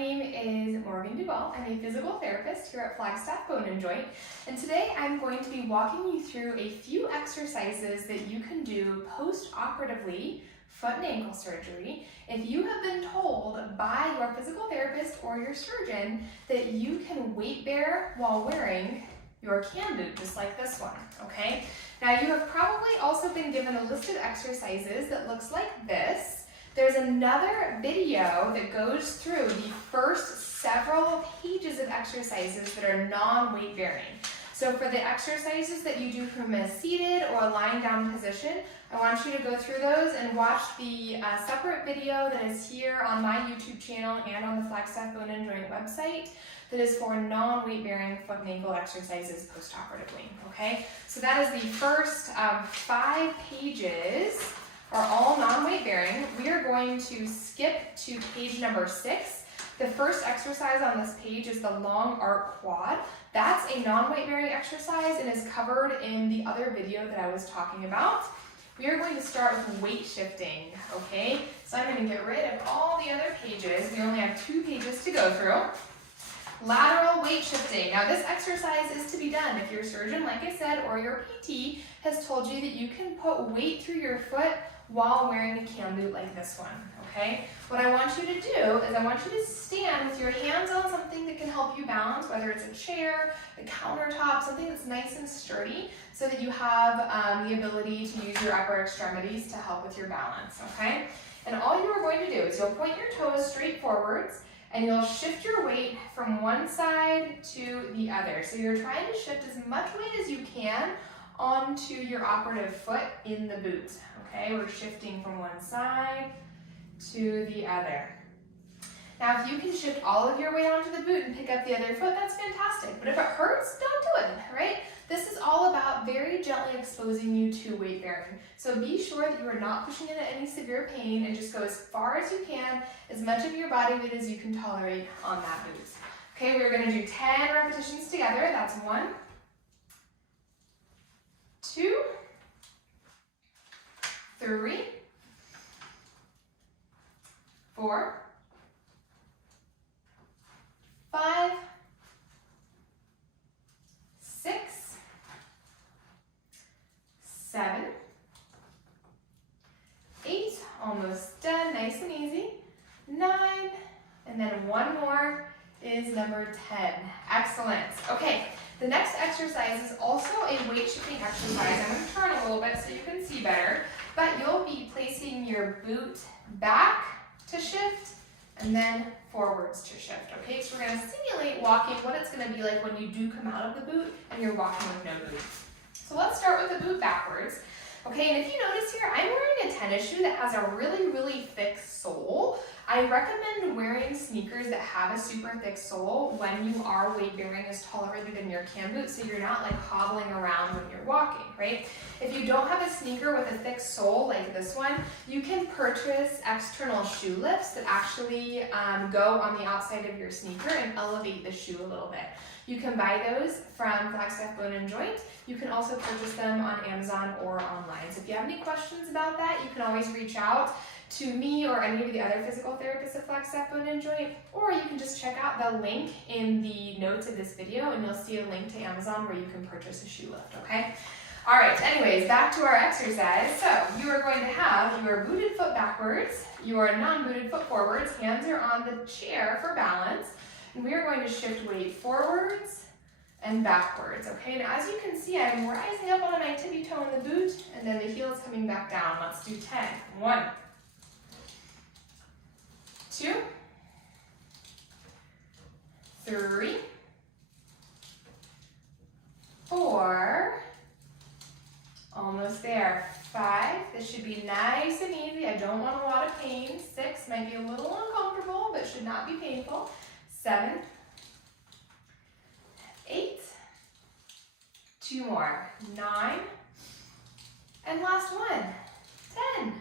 name is Morgan Duvall. I'm a physical therapist here at Flagstaff Bone and Joint, and today I'm going to be walking you through a few exercises that you can do post-operatively foot and ankle surgery if you have been told by your physical therapist or your surgeon that you can weight bear while wearing your cam boot, just like this one, okay? Now you have probably also been given a list of exercises that looks like this. There's another video that goes through the first several pages of exercises that are non-weight bearing. So for the exercises that you do from a seated or a lying down position, I want you to go through those and watch the separate video that is here on my YouTube channel and on the Flagstaff Bone and Joint website that is for non-weight bearing foot and ankle exercises post-operatively, okay? So that is the first 5 pages are all non-weight bearing. We are going to skip to page number 6. The first exercise on this page is the long arc quad. That's a non-weight bearing exercise and is covered in the other video that I was talking about. We are going to start with weight shifting, okay? So I'm going to get rid of all the other pages. We only have 2 pages to go through. Lateral weight shifting. Now this exercise is to be done if your surgeon, like I said, or your PT has told you that you can put weight through your foot while wearing a cam boot like this one, okay? What I want you to do is I want you to stand with your hands on something that can help you balance, whether it's a chair, a countertop, something that's nice and sturdy, so that you have the ability to use your upper extremities to help with your balance, okay? And all you are going to do is you'll point your toes straight forwards, and you'll shift your weight from one side to the other. So you're trying to shift as much weight as you can onto your operative foot in the boot, okay? We're shifting from one side to the other. Now, if you can shift all of your weight onto the boot and pick up the other foot, that's fantastic. But if it hurts, don't do it, right? This is all about very gently exposing you to weight bearing. So be sure that you are not pushing into any severe pain and just go as far as you can, as much of your body weight as you can tolerate on that boot. Okay, we're gonna do 10 repetitions together. That's 1, 2, 3, 4, 5, 6, 7, 8, almost done, nice and easy, 9, and then one more is number 10. Excellent. Okay, the next exercise is also a weight shifting exercise. I'm going to turn a little bit so you can see better, but you'll be placing your boot back to shift and then forwards to shift, okay? So we're going to simulate walking, what it's going to be like when you do come out of the boot and you're walking with no boot. So let's start with the boot backwards, okay? And if you notice here, I'm wearing a tennis shoe that has a really, really thick sole. I recommend wearing sneakers that have a super thick sole when you are weight bearing as tolerated in your cam boot, so you're not like hobbling around when you're walking, right? If you don't have a sneaker with a thick sole like this one, you can purchase external shoe lifts that actually go on the outside of your sneaker and elevate the shoe a little bit. You can buy those from Flagstaff Bone and Joint. You can also purchase them on Amazon or online. So if you have any questions about that, you can always reach out to me or any of the other physical therapists at Flagstaff Bone and Joint, or you can just check out the link in the notes of this video and you'll see a link to Amazon where you can purchase a shoe lift, okay? All right, anyways, back to our exercise. So you are going to have your booted foot backwards, your non-booted foot forwards, hands are on the chair for balance, and we are going to shift weight forwards and backwards, okay? Now as you can see, I'm rising up on my tippy toe in the boot, and then the heel is coming back down. Let's do 10. 1, 2, 3, 4, almost there, 5, this should be nice and easy, I don't want a lot of pain, 6, might be a little uncomfortable, but should not be painful, 7, 8, 2 more, 9, and last one, 10.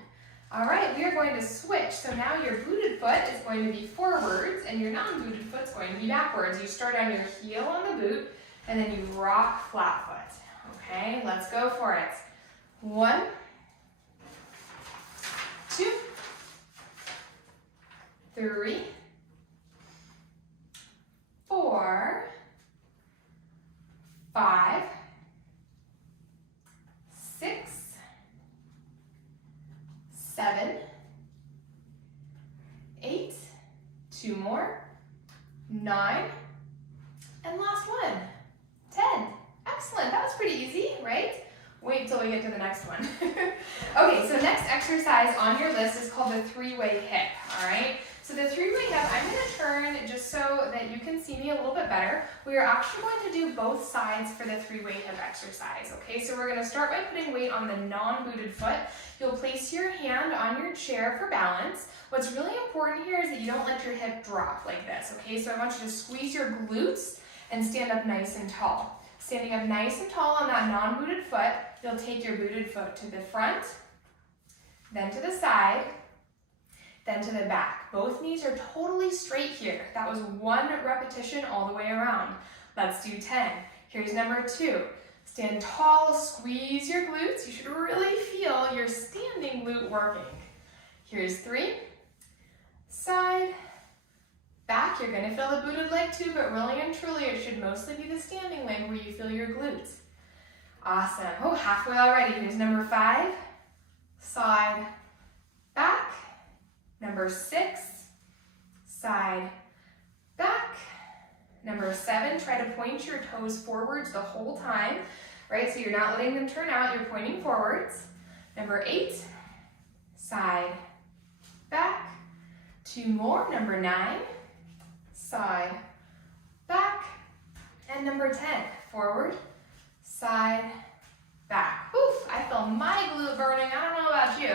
All right, we are going to switch. So now your booted foot is going to be forwards and your non-booted foot is going to be backwards. You start on your heel on the boot and then you rock flat foot. Okay, let's go for it. 1, 2, 3, 2 more, 9, and last one, 10. Excellent, that was pretty easy, right? Wait till we get to the next one. Okay, so next exercise on your list is called the 3-way hip, all right? So the 3-way hip, I'm gonna turn just so that you can see me a little bit better. We are actually going to do both sides for the 3-way hip exercise, okay? So we're gonna start by putting weight on the non-booted foot. You'll place your hand on your chair for balance. What's really important here is that you don't let your hip drop like this, okay? So I want you to squeeze your glutes and stand up nice and tall. Standing up nice and tall on that non-booted foot, you'll take your booted foot to the front, then to the side, then to the back. Both knees are totally straight here. That was 1 repetition all the way around. Let's do 10. Here's number 2. Stand tall, squeeze your glutes. You should really feel your standing glute working. Here's 3. Side, back. You're gonna feel the booted leg too, but really and truly it should mostly be the standing leg where you feel your glutes. Awesome. Oh, halfway already. Here's number 5. Side, back. Number 6, side, back. Number 7, try to point your toes forwards the whole time, right? So you're not letting them turn out, you're pointing forwards. Number 8, side, back. 2 more. Number 9, side, back. And number 10, forward, side, back. Oof, I feel my glute burning. I don't know about you.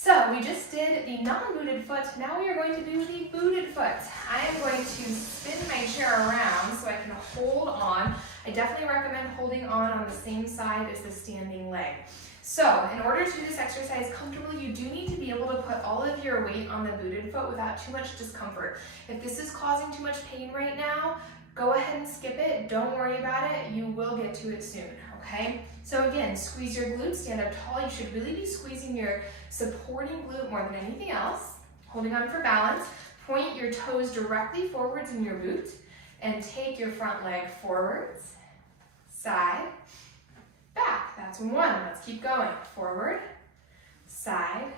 So we just did the non-booted foot. Now we are going to do the booted foot. I am going to spin my chair around so I can hold on. I definitely recommend holding on the same side as the standing leg. So in order to do this exercise comfortably, you do need to be able to put all of your weight on the booted foot without too much discomfort. If this is causing too much pain right now, go ahead and skip it. Don't worry about it. You will get to it soon, okay? So again, squeeze your glutes, stand up tall. You should really be squeezing your supporting glute more than anything else. Holding on for balance. Point your toes directly forwards in your boot and take your front leg forwards, side, back. That's 1. Let's keep going. Forward, side,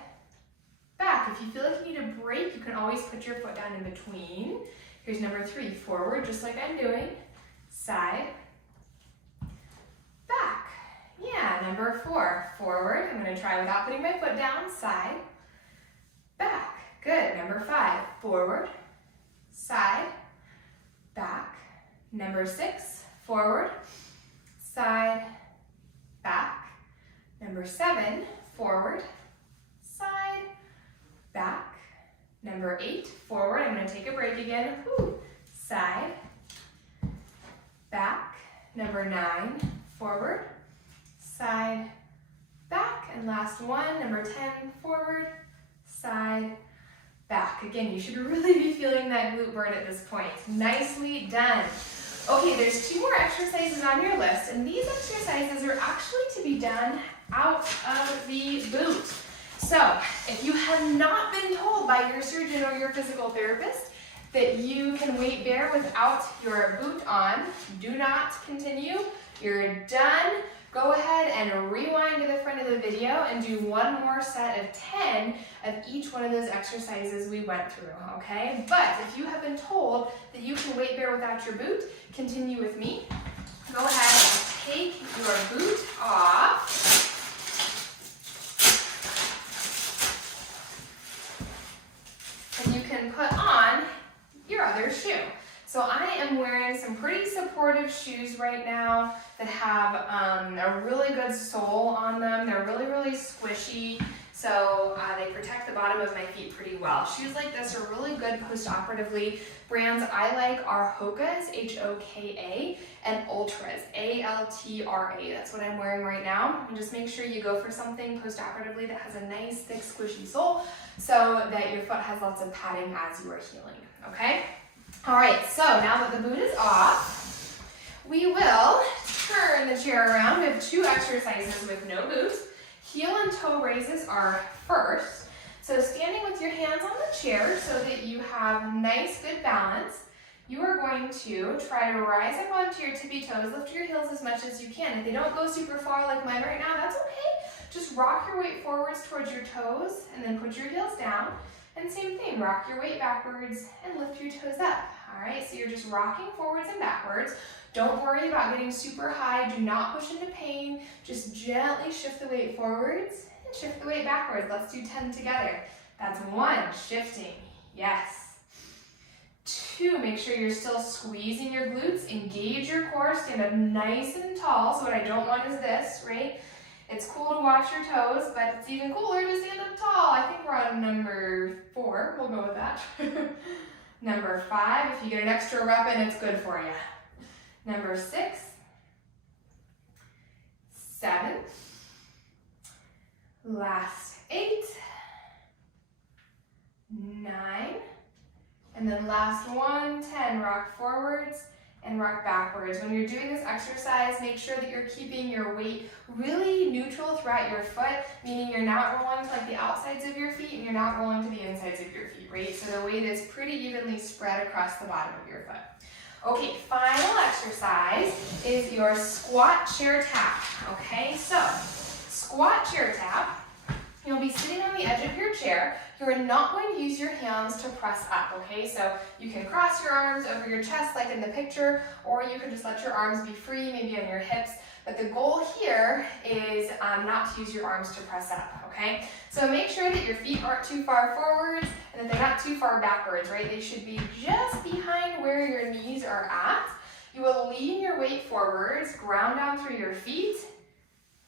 back. If you feel like you need a break, you can always put your foot down in between. Here's number 3. Forward, just like I'm doing. Side, back. Yeah, number 4. Forward. I'm going to try without putting my foot down. Side, back. Good. Number 5. Forward, side, back. Number 6. Forward, side, back. Number 7. Forward, side, back. Number 8. Forward. I'm going to take a break again. Whew. Side, back. Number 9. Forward, side, back. And last one, number 10. Forward, side, back. Again, you should really be feeling that glute burn at this point. Nicely done. Okay, there's 2 more exercises on your list, and these exercises are actually to be done out of the boot. So, if you have not been told by your surgeon or your physical therapist that you can weight bear without your boot on, do not continue. You're done. Go ahead and rewind to the front of the video and do 1 more set of 10 of each one of those exercises we went through, okay? But if you have been told that you can weight bear without your boot, continue with me. Go ahead and take your boot off. And you can put on your other shoe. So I am wearing some pretty supportive shoes right now that have a really good sole on them. They're really, really squishy, so they protect the bottom of my feet pretty well. Shoes like this are really good post-operatively. Brands I like are Hoka's, H-O-K-A, and Ultras, A-L-T-R-A. That's what I'm wearing right now. And just make sure you go for something post-operatively that has a nice, thick, squishy sole so that your foot has lots of padding as you are healing, okay? All right, so now that the boot is off, we will turn the chair around. We have 2 exercises with no boot. Heel and toe raises are first. So standing with your hands on the chair so that you have nice, good balance, you are going to try to rise up onto your tippy toes, lift your heels as much as you can. If they don't go super far like mine right now, that's okay. Just rock your weight forwards towards your toes and then put your heels down. And same thing, can rock your weight backwards and lift your toes up. All right, so you're just rocking forwards and backwards. Don't worry about getting super high. Do not push into pain. Just gently shift the weight forwards and shift the weight backwards. Let's do 10 together. That's 1, shifting, yes. 2, make sure you're still squeezing your glutes, engage your core, stand up nice and tall. So what I don't want is this, right? It's cool to watch your toes, but it's even cooler to stand up tall. I think we're on number 4, we'll go with that. Number 5, if you get an extra rep in, it's good for you. Number 6, 7, last 8, 9, and then last 1, 10. Rock forwards and rock backwards. When you're doing this exercise, make sure that you're keeping your weight really neutral throughout your foot, meaning you're not rolling to like the outsides of your feet and you're not rolling to the insides of your feet, right? So the weight is pretty evenly spread across the bottom of your foot. Okay, final exercise is your squat chair tap, okay? So, squat chair tap. You'll be sitting on the edge of your chair. You're not going to use your hands to press up, okay? So you can cross your arms over your chest like in the picture, or you can just let your arms be free, maybe on your hips. But the goal here is not to use your arms to press up, okay? So make sure that your feet aren't too far forwards and that they're not too far backwards, right? They should be just behind where your knees are at. You will lean your weight forwards, ground down through your feet,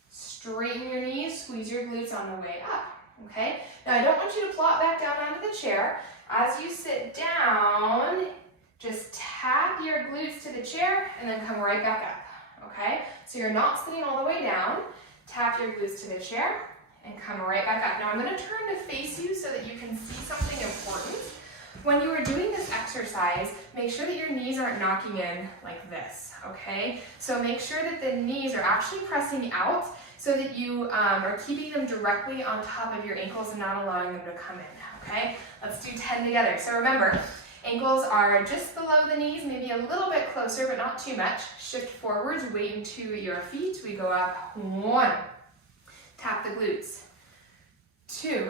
straighten your knees, squeeze your glutes on the way up, okay? Now I don't want you to plop back down onto the chair. As you sit down, just tap your glutes to the chair and then come right back up, okay? So you're not sitting all the way down. Tap your glutes to the chair and come right back up. Now I'm going to turn to face you so that you can see something important. When you are doing this exercise, make sure that your knees aren't knocking in like this, okay? So make sure that the knees are actually pressing out so that you are keeping them directly on top of your ankles and not allowing them to come in, okay? Let's do 10 together. So remember, ankles are just below the knees, maybe a little bit closer, but not too much. Shift forwards, weight into your feet. We go up. 1, tap the glutes. 2,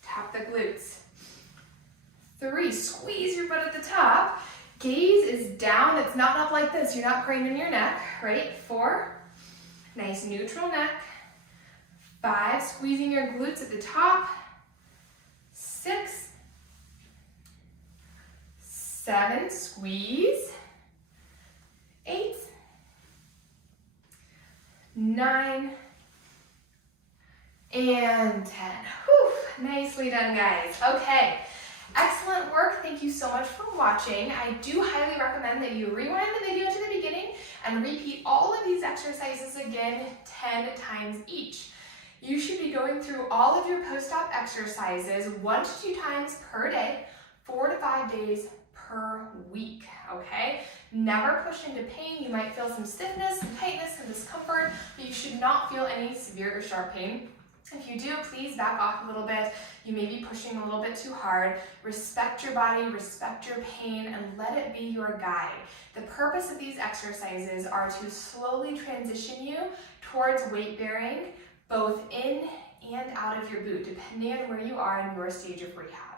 tap the glutes. 3, squeeze your butt at the top. Gaze is down, it's not up like this. You're not craning your neck, right? 4, nice neutral neck. 5, squeezing your glutes at the top. 6, 7, squeeze. 8, 9, and 10. Whew, nicely done, guys. Okay. Excellent work. Thank you so much for watching. I do highly recommend that you rewind the video to the beginning and repeat all of these exercises again 10 times each. You should be going through all of your post-op exercises 1 to 2 times per day, 4 to 5 days per week, okay? Never push into pain. You might feel some stiffness, some tightness, some discomfort, but you should not feel any severe or sharp pain. If you do, please back off a little bit. You may be pushing a little bit too hard. Respect your body, respect your pain, and let it be your guide. The purpose of these exercises are to slowly transition you towards weight bearing, both in and out of your boot, depending on where you are in your stage of rehab.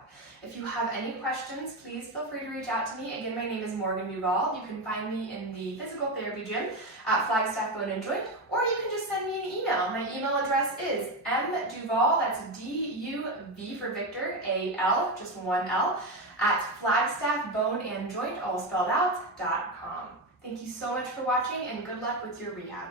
If you have any questions, please feel free to reach out to me. Again, my name is Morgan Duval. You can find me in the physical therapy gym at Flagstaff Bone and Joint, or you can just send me an email. My email address is mduval, that's D-U-V for Victor, A-L, just 1 L, at flagstaffboneandjoint, all spelled out, .com. Thank you so much for watching and good luck with your rehab.